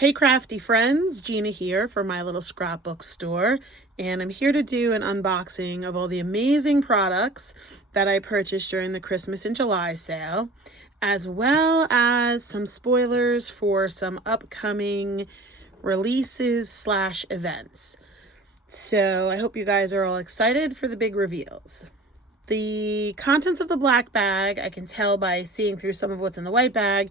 Hey crafty friends, Gina here for my little scrapbook store, and I'm here to do an unboxing of all the amazing products that I purchased during the Christmas in July sale, as well as some spoilers for some upcoming releases / events. So I hope you guys are all excited for the big reveals. The contents of the black bag, I can tell by seeing through some of what's in the white bag,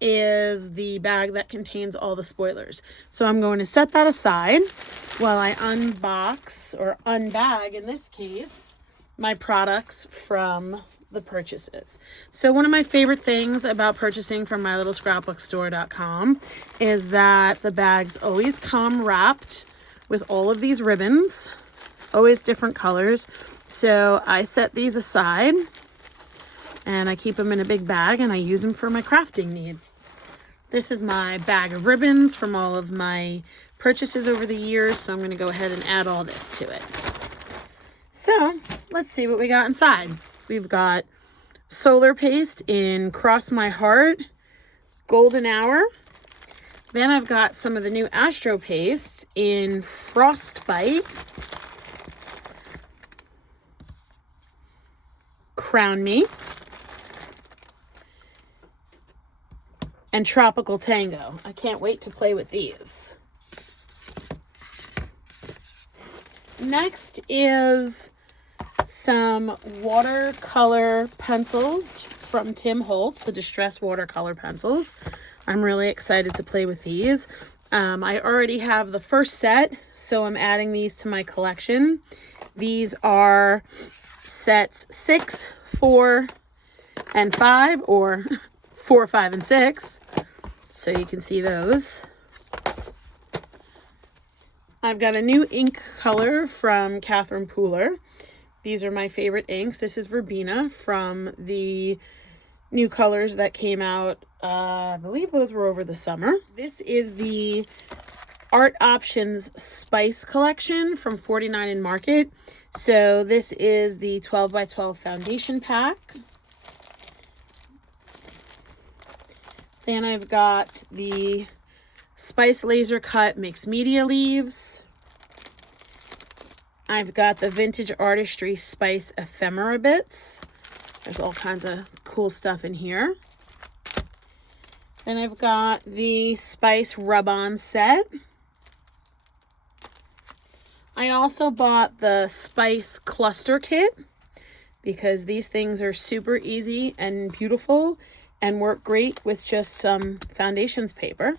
is the bag that contains all the spoilers. So I'm going to set that aside while I unbox, or unbag in this case, my products from the purchases. So one of my favorite things about purchasing from mylittlescrapbookstore.com is that the bags always come wrapped with all of these ribbons, always different colors. So I set these aside and I keep them in a big bag and I use them for my crafting needs. This is my bag of ribbons from all of my purchases over the years, so I'm going to go ahead and add all this to it. So let's see what we got inside. We've got solar paste in Cross My Heart, Golden Hour. Then I've got some of the new Astro paste in Frostbite, Crown Me, and Tropical Tango. I can't wait to play with these. Next is some watercolor pencils from Tim Holtz, the Distress watercolor pencils. I'm really excited to play with these. I already have the first set, so I'm adding these to my collection. These are sets 6, 4, and 5, or 4, 5, and 6. So you can see those. I've got a new ink color from Catherine Pooler. These are my favorite inks. This is Verbena from the new colors that came out. I believe those were over the summer. This is the Art Options Spice collection from 49 in Market. So this is the 12 by 12 foundation pack. Then I've got the Spice Laser Cut Mixed Media Leaves. I've got the Vintage Artistry Spice Ephemera Bits. There's all kinds of cool stuff in here. Then I've got the Spice Rub-On Set. I also bought the Spice Cluster Kit because these things are super easy and beautiful and work great with just some foundations paper.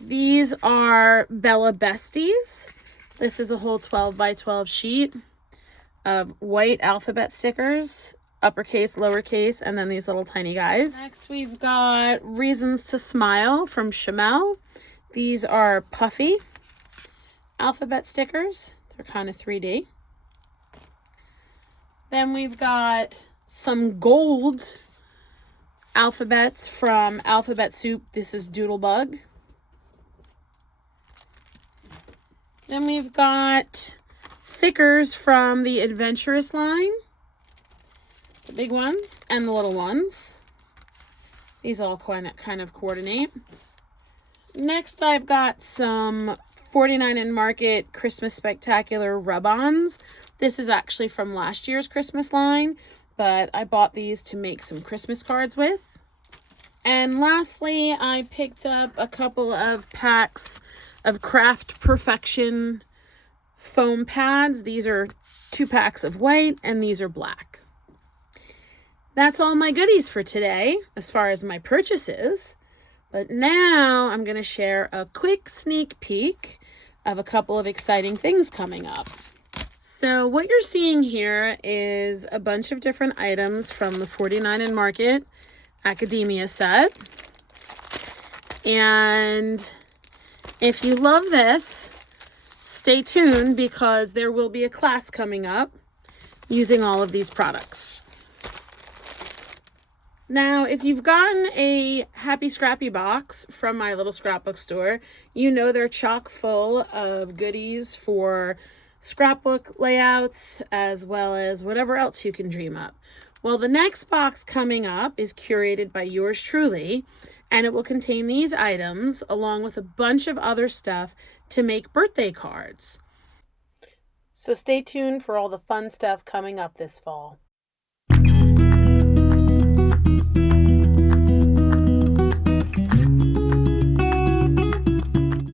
These are Bella Besties. This is a whole 12 by 12 sheet of white alphabet stickers, uppercase, lowercase, and then these little tiny guys. Next, we've got Reasons to Smile from Chamel. These are puffy alphabet stickers. They're kind of 3D. Then we've got some gold alphabets from Alphabet Soup. This is Doodlebug. Then we've got thickers from the Adventurous line. The big ones and the little ones. These all kind of coordinate. Next, I've got some 49 in Market Christmas Spectacular rub-ons. This is actually from last year's Christmas line, but I bought these to make some Christmas cards with. And lastly, I picked up a couple of packs of Craft Perfection foam pads. These are 2 packs of white and these are black. That's all my goodies for today as far as my purchases. But now I'm going to share a quick sneak peek of a couple of exciting things coming up. So what you're seeing here is a bunch of different items from the 49 in Market Academia set. And if you love this, stay tuned because there will be a class coming up using all of these products. Now, if you've gotten a Happy Scrappy box from my little scrapbook store, you know they're chock full of goodies for scrapbook layouts as well as whatever else you can dream up. Well, the next box coming up is curated by yours truly, and it will contain these items along with a bunch of other stuff to make birthday cards. So stay tuned for all the fun stuff coming up this fall.